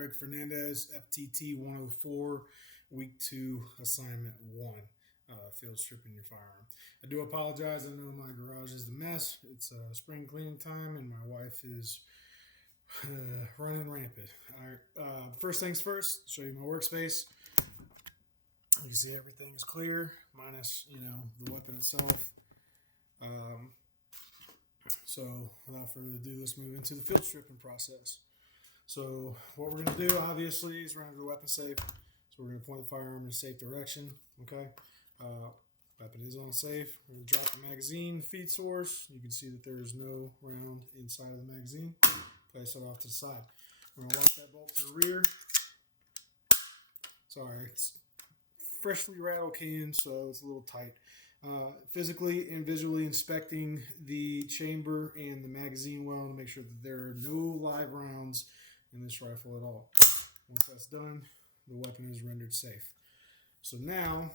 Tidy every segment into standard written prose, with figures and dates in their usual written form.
Greg Fernandez, FTT 104, week 2, assignment 1, field stripping your firearm. I do apologize. I know my garage is a mess. It's spring cleaning time, and my wife is running rampant. All right, first things first, show you my workspace. You can see everything is clear, minus, the weapon itself. So without further ado, let's move into the field stripping process. So what we're going to do, obviously, is we're going to do weapon safe. So we're going to point the firearm in a safe direction. Okay. Weapon is on safe. We're going to drop the magazine, feed source. You can see that there is no round inside of the magazine. Place it off to the side. We're going to lock that bolt to the rear. Sorry, it's freshly rattle canned, so it's a little tight. Physically and visually inspecting the chamber and the magazine well to make sure that there are no live rounds in this rifle at all. Once that's done, the weapon is rendered safe. So now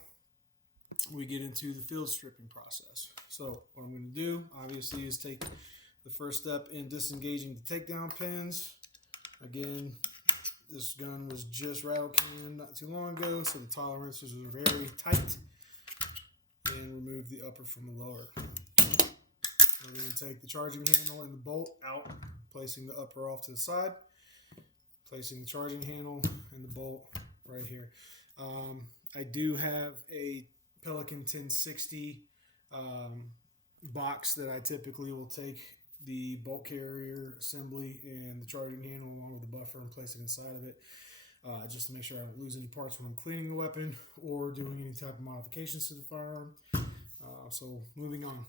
we get into the field stripping process. So what I'm going to do, obviously, is take the first step in disengaging the takedown pins. Again, this gun was just rattle canned not too long ago, so the tolerances are very tight. And remove the upper from the lower. We're going to take the charging handle and the bolt out, placing the upper off to the side, placing the charging handle and the bolt right here. I do have a Pelican 1060 box that I typically will take the bolt carrier assembly and the charging handle along with the buffer and place it inside of it. Just to make sure I don't lose any parts when I'm cleaning the weapon or doing any type of modifications to the firearm. So moving on.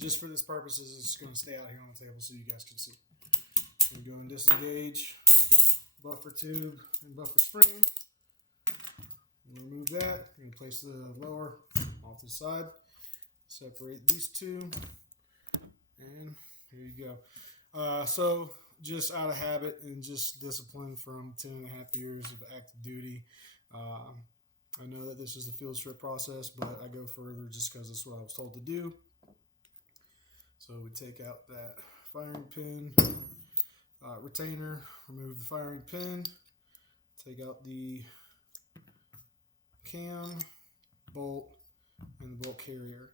Just for this purpose, it's just going to stay out here on the table so you guys can see. I'm going to go and disengage buffer tube and buffer spring. Remove that. I'm going to place the lower off to the side. Separate these two. And here you go. So just out of habit and just discipline from 10.5 years of active duty. I know that this is the field strip process, but I go further just because it's what I was told to do. So we take out that firing pin retainer, remove the firing pin, take out the cam, bolt, and the bolt carrier.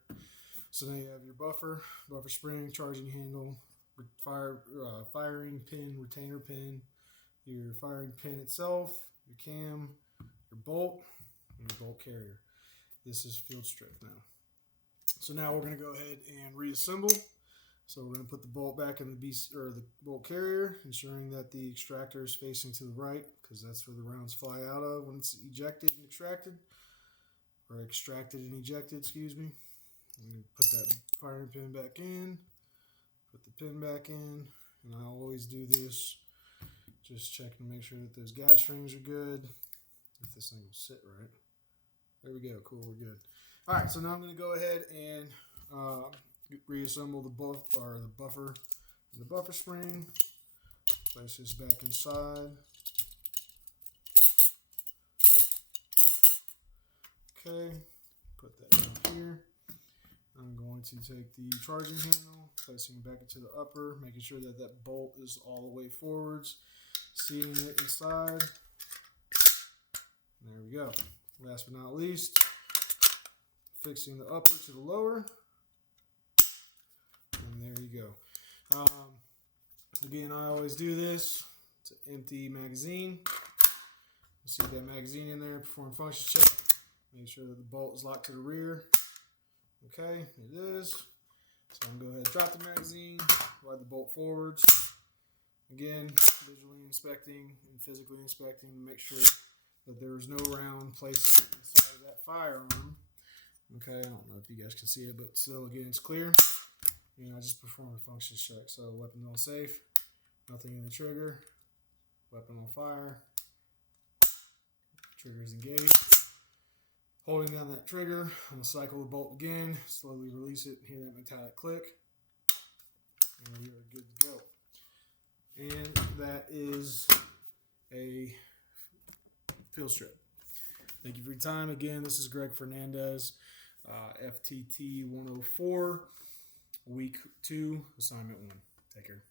So now you have your buffer spring, charging handle, firing pin, retainer pin, your firing pin itself, your cam, your bolt, and your bolt carrier. This is field strip now. So now we're going to go ahead and reassemble. So we're going to put the bolt back in the bolt carrier, ensuring that the extractor is facing to the right, because that's where the rounds fly out of when it's ejected and extracted, or extracted and ejected, excuse me. Put that firing pin back in. Put the pin back in, and I always do this, just checking to make sure that those gas rings are good. If this thing will sit right. There we go. Cool, we're good. All right, so now I'm going to go ahead and reassemble the buffer and the buffer spring. Place this back inside. Okay, put that down here. I'm going to take the charging handle, placing it back into the upper, making sure that that bolt is all the way forwards, seating it inside. There we go. Last but not least, fixing the upper to the lower. And there you go. Again, I always do this. It's an empty magazine. See that magazine in there, perform function check. Make sure that the bolt is locked to the rear. Okay, it is. So I'm going to go ahead and drop the magazine, ride the bolt forwards. Again, visually inspecting and physically inspecting to make sure that there is no round placed inside of that firearm. Okay, I don't know if you guys can see it, but still, again, it's clear. And I just performed a function check. So weapon on safe, nothing in the trigger, weapon on fire, trigger is engaged. Holding down that trigger, I'm going to cycle the bolt again, slowly release it, hear that metallic click, and we are good to go. And that is a field strip. Thank you for your time. Again, this is Greg Fernandez, FTT 104, week 2, assignment 1. Take care.